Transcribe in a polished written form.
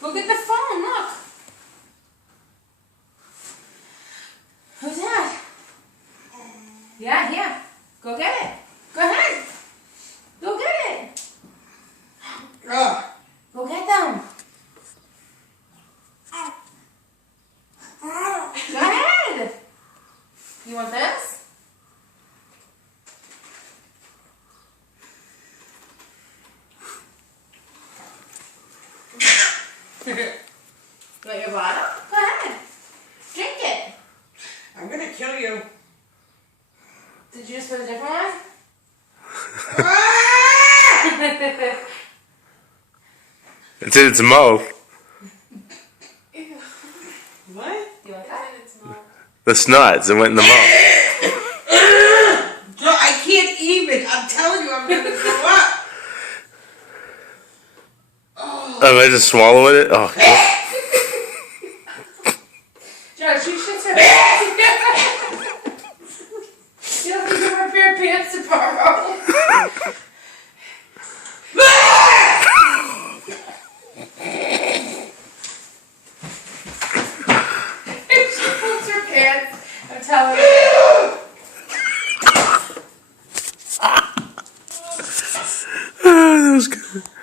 Go get the phone, look. Who's that? Yeah, here. Go get it. Go ahead. Go get it. Go get them. Go ahead. You want this? You want your bottle? Go ahead. Drink it. I'm gonna kill you. Did you just put a different one? It's in its mouth. What? You want that? The snots. It went in the mouth. No, I can't even. I'm telling you, I'm gonna throw up. Oh, I just swallow it? Oh, Josh, you should have pants. You don't think you have a pair of pants to borrow. She pulls her pants. I'm telling you. that was good.